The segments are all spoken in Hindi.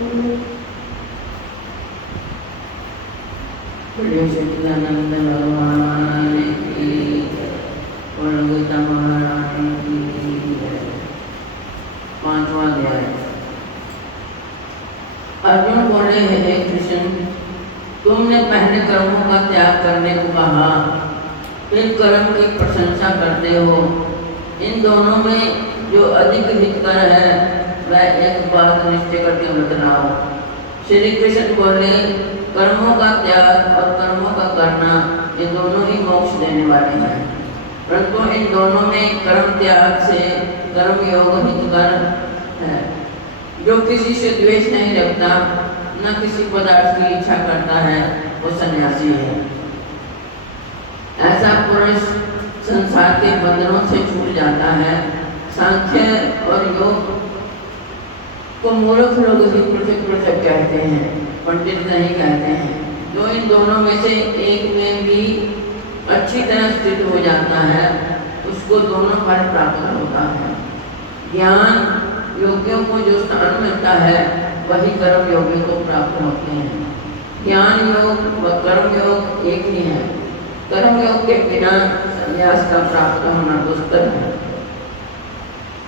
सच्चिदानंद भगवान की और गीता महारानी की जय। 5वां अध्याय। अर्जुन बोले, हे कृष्ण, तुमने पहले कर्मों का त्याग करने को कहा, फिर कर्म की प्रशंसा करते हो। इन दोनों में जो अधिक हितकर है वह एक बात निश्चय करके बतलाओ। श्री कृष्ण बोले, कर्मों का त्याग और कर्मों का करना ये दोनों ही मोक्ष देने वाले हैं, परंतु इन दोनों में कर्म त्याग से कर्म योग हितकर है। जो किसी से द्वेष नहीं रखता, न किसी पदार्थ की इच्छा करता है, वो सन्यासी है। ऐसा पुरुष संसार के बंधनों से छूट जाता है। सांख्य और योग को मूर्ख लोग ही पृथक कहते हैं, पंडित नहीं कहते हैं। जो इन दोनों में से एक में भी अच्छी तरह स्थित हो जाता है, उसको दोनों फल प्राप्त होता है। ज्ञान योगियों को जो स्थान मिलता है, वही कर्म योगियों को प्राप्त होते हैं। ज्ञान योग व कर्म योग एक ही है। कर्म योग के बिना संन्यास का प्राप्त होना दुस्तर है।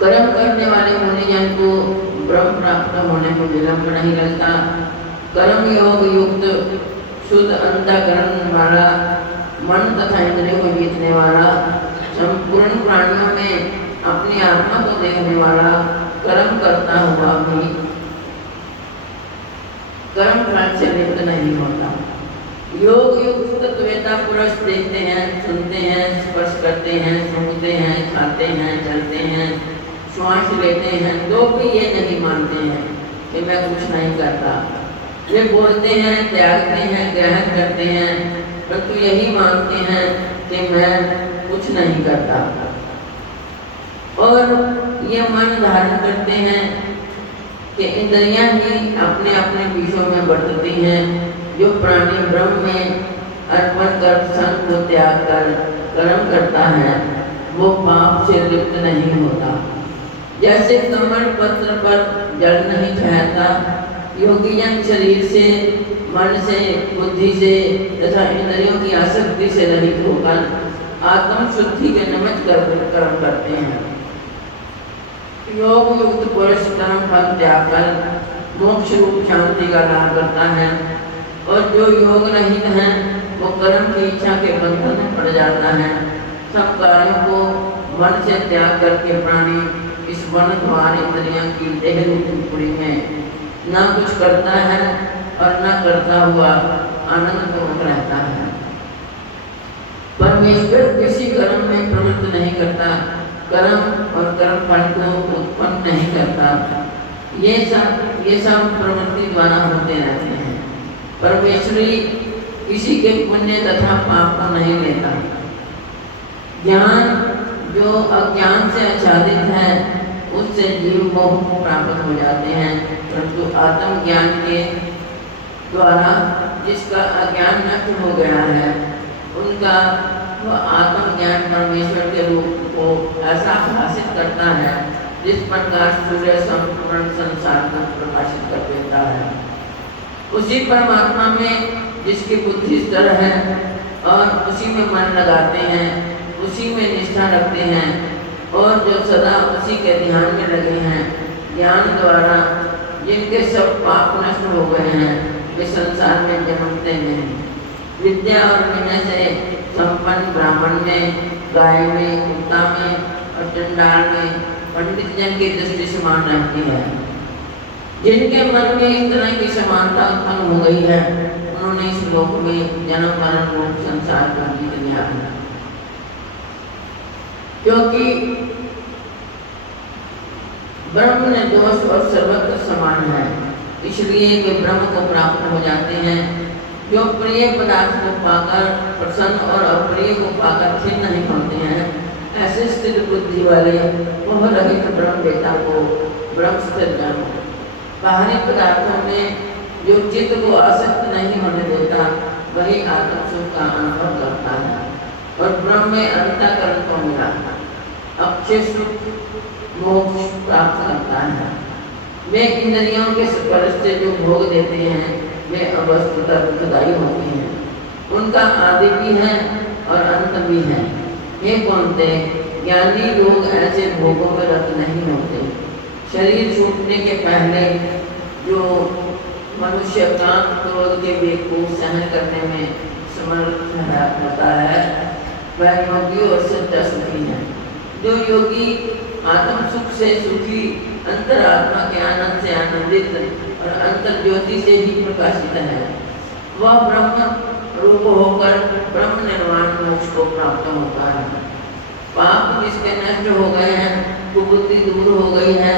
कर्म करने वाले मुनिजन को ब्रह्म प्राप्त होने में विलंब नहीं लगता। कर्म योग युक्त शुद्ध अंतःकरण वाला, मन तथा इंद्रियों को जीतने वाला, संपूर्ण प्राणियों में अपनी आत्मा को देखने वाला, कर्म करता हुआ भी कर्म फल से लिप्त नहीं होता। योग युक्त तत्ववेता पुरुष देखते हैं, सुनते हैं, स्पर्श करते हैं, सूंघते हैं, खाते हैं, चलते हैं, श्वास लेते हैं, तो भी ये नहीं मानते हैं कि मैं कुछ नहीं करता। वे बोलते हैं, त्यागते हैं, ग्रहण करते हैं, परंतु यही मानते हैं कि मैं कुछ नहीं करता। और ये मन धारण करते हैं कि इंद्रियां ही अपने अपने विषयों में बरतती हैं। जो प्राणी ब्रह्म में अर्पण कर संग को त्याग कर कर्म करता है, वो पाप से लिप्त नहीं होता। जैसे कमल पत्र पर जल नहीं ठहरता, योगीजन शरीर से, मन से, बुद्धि से तथा इंद्रियों की आसक्ति से रहित होकर आत्म शुद्धि के निमित्त कर्म करते हैं। योग युक्त पुरुष कर्म फल त्याग कर मोक्ष रूप शांति का लाभ करता है, और जो योग रहित है वो कर्म की इच्छा के बंधन में पड़ जाता है। सब कार्यों को मन से त्याग करके प्राणी इस वन द्वार इंद्रियों की देह टुकड़ी में ना कुछ करता है और ना करता हुआ आनंद पूर्वक रहता है। परमेश्वर किसी कर्म में प्रवृत्त नहीं करता, कर्म और कर्म फल को उत्पन्न नहीं करता। ये सब प्रवृत्ति द्वारा होते रहते हैं। परमेश्वरी किसी के पुण्य तथा पाप को नहीं लेता। ज्ञान जो अज्ञान से आच्छादित है, उससे जीव मोह प्राप्त हो जाते हैं, परंतु आत्म ज्ञान के द्वारा जिसका अज्ञान नष्ट हो गया है, उनका वह आत्म ज्ञान परमेश्वर के रूप को ऐसा भाषित करता है जिस प्रकार सूर्य संपूर्ण संसार को प्रकाशित कर देता है। उसी परमात्मा में जिसकी बुद्धि स्थिर है और उसी में मन लगाते हैं, उसी में निष्ठा रखते हैं, और जो सदा उसी के ध्यान में लगे हैं, ज्ञान द्वारा जिनके सब पाप नष्ट हो गए हैं, वे संसार में जन्मते नहीं। विद्या और विनय से संपन्न ब्राह्मण में, गाय में, कुत्ता में और चंडाल में पंडित जन की दृष्टि समान रहती है। जिनके मन में इस तरह की समानता उत्पन्न हो गई है, उन्होंने इस लोक में जन्म मरण रूप संसार को जीत लिया है। क्योंकि ब्रह्म निर्दोष और सर्वत्र समान है, इसलिए वे ब्रह्म को प्राप्त हो जाते हैं। जो प्रिय पदार्थ को पाकर प्रसन्न और अप्रिय को पाकर खिन्न नहीं होते हैं, ऐसे स्थित बुद्धि वाले मोह रहित ब्रह्मवेत्ता को ब्रह्म स्थित जानो। बाहरी पदार्थों में जो चित्त को आसक्त नहीं होने देता, वही आत्म सुख का अनुभव करता है और ब्रह्म में अंतःकरण को मिला अक्षय सुख मोक्ष प्राप्त करता है। वे इंद्रियों के स्पर्श से जो भोग देते हैं वे अवस्तुतः दुखदायी होते हैं। उनका आदि भी है और अंत भी है। हे कौनते, ज्ञानी लोग ऐसे भोगों में रत नहीं होते। शरीर छूटने के पहले जो मनुष्य काम क्रोध के वेग को सहन करने में समर्थ होता है वह योगी और सच्चा सुखी है। जो योगी आत्म सुख से सुखी, अंतरात्मा के आनंद से आनंदित और अंतर ज्योति से ही प्रकाशित है, वह ब्रह्म रूप होकर ब्रह्म निर्वाण मोक्ष को प्राप्त होता है। पाप जिसके नष्ट हो गए हैं, कुबुद्धि दूर हो गई है,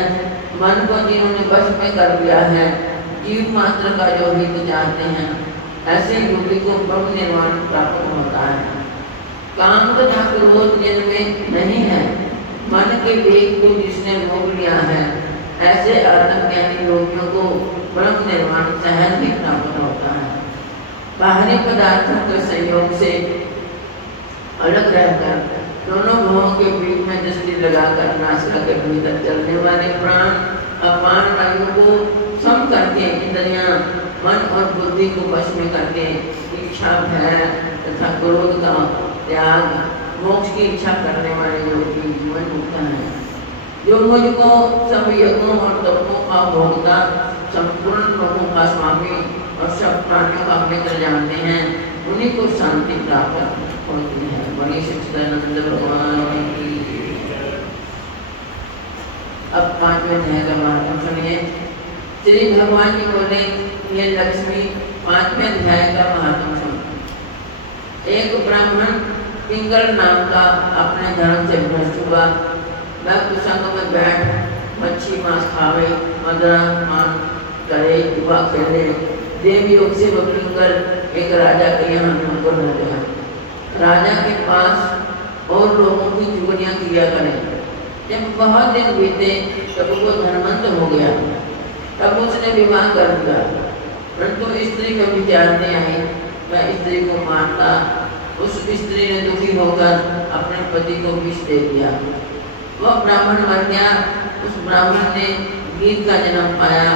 मन को जिन्होंने वश में कर लिया है, जीव मात्र का जो हित चाहते हैं, ऐसे योगी को ब्रह्म निर्वाण प्राप्त होता है। काम तथा क्रोध जिनमें नहीं है, मन के वेग को जिसने रोक लिया है, ऐसे आत्मज्ञानी योगियों को ब्रह्म निर्वाण सहज ही प्राप्त होता है। बाहरी पदार्थों के संयोग से अलग रहकर दोनों भवों के बीच में दृष्टि लगाकर नासिका के भीतर चलने वाले प्राण अपान वायु को सम करके इंद्रियां मन और बुद्धि को वश में करके इच्छा, भय तथा क्रोध का त्याग, मोक्ष की इच्छा करने वाले योगी जीवन मुक्त है। जो मुझको सब यज्ञों और तपों का भोक्ता, संपूर्ण लोगों का स्वामी और सब प्राणियों का मित्र जानते हैं, उन्हीं को शांति प्राप्त होती है। बड़ी सच्चिदानंद भगवान की। अब 5वें अध्याय का महात्म सुनिए। श्री भगवान जी बोले, ये लक्ष्मी 5वें अध्याय का महात्म सुन। एक ब्राह्मण पिंगल नाम का अपने धर्म से भ्रष्ट हुआ। वह कुसंग में बैठ मच्छी मांस खावे, मदरा पान करे, जुआ खेले। देव योग से वह पिंगल एक राजा के यहाँ नौकर हो गया। राजा के पास और लोगों की चुगलियाँ किया करें। जब बहुत दिन बीते तब वो धनवंत हो गया। तब उसने विवाह कर दिया, परंतु स्त्री को विचार नहीं आई। वह स्त्री को मारता। उस स्त्री ने दुखी होकर अपने पति को विष दे दिया। वह ब्राह्मण मर गया। उस ब्राह्मण ने वीर का जन्म पाया।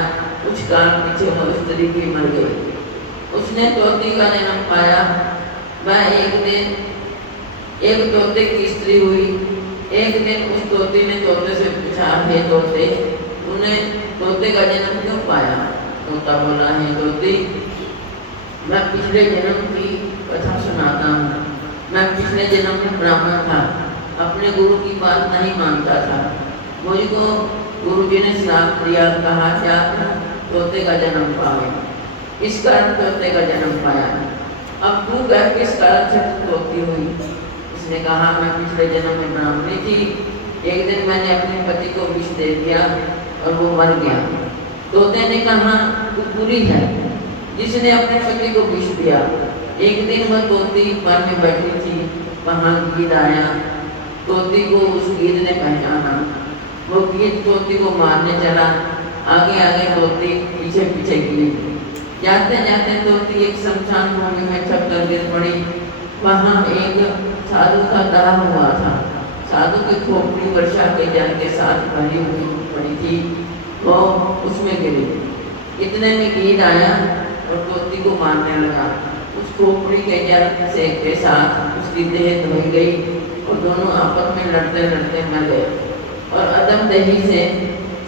कुछ काल पीछे वह स्त्री भी मर गई। उसने तोती का जन्म पाया। वह एक दिन एक तोते की स्त्री हुई। एक दिन उस तोती ने तोते से पूछा, हे तोते, तूने तोते का जन्म क्यों पाया? तोता बोला, हे तोती, मैं पिछले जन्म की कथा सुनाता हूँ। मैं पिछले जन्म में ब्राह्मण था, अपने गुरु की बात नहीं मानता था। मुझको गुरुजी ने श्राप दिया, कहा क्या तोते का जन्म पावे। इस कारण तोते का जन्म पाया। अब तू कह किस कारण से तोती हुई? उसने कहा, मैं पिछले जन्म में ब्राह्मणी थी। एक दिन मैंने अपने पति को विष दे दिया और वो मर गया। तोते ने कहा, तू बुरी है जिसने अपने पति को विष दिया। एक दिन वह तोती वन में बैठी थी, वहाँ गीद आया। तोती को उस गीद ने पहचाना। वो गीद तोती को मारने चला। आगे आगे तोती पीछे पीछे गिरी। जाते जाते तोती एक शमशान भूमि में छप कर गिर पड़ी। वहाँ एक साधु का दाह हुआ था। साधु की खोपड़ी वर्षा के जल के साथ भरी हुई पड़ी थी। वो उसमें गिरी। इतने में गीद आया और तोती को मारने लगा। उस खोपड़ी के जल से के साथ उसकी देह धोई गई और दोनों आपस में लड़ते लड़ते मर गए। और अदम दही से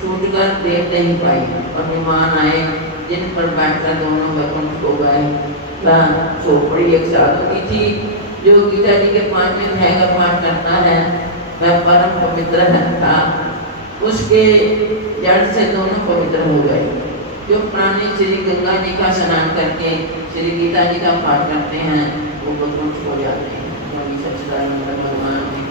छूटकर देह नहीं पाई और विमान आए जिन पर बैठकर दोनों वैकुंठ हो गए। वह खोपड़ी एक साधु की थी जो गीता जी के 5वें अध्याय का पाठ करता है। वह परम पवित्र था। उसके जड़ से दोनों पवित्र हो गए। जो प्राणी श्री गंगा जी का स्नान करके श्री गीता जी का पाठ करते हैं वो वैकुंठ हो जाते हैं। सच्चिदानंद भगवान की।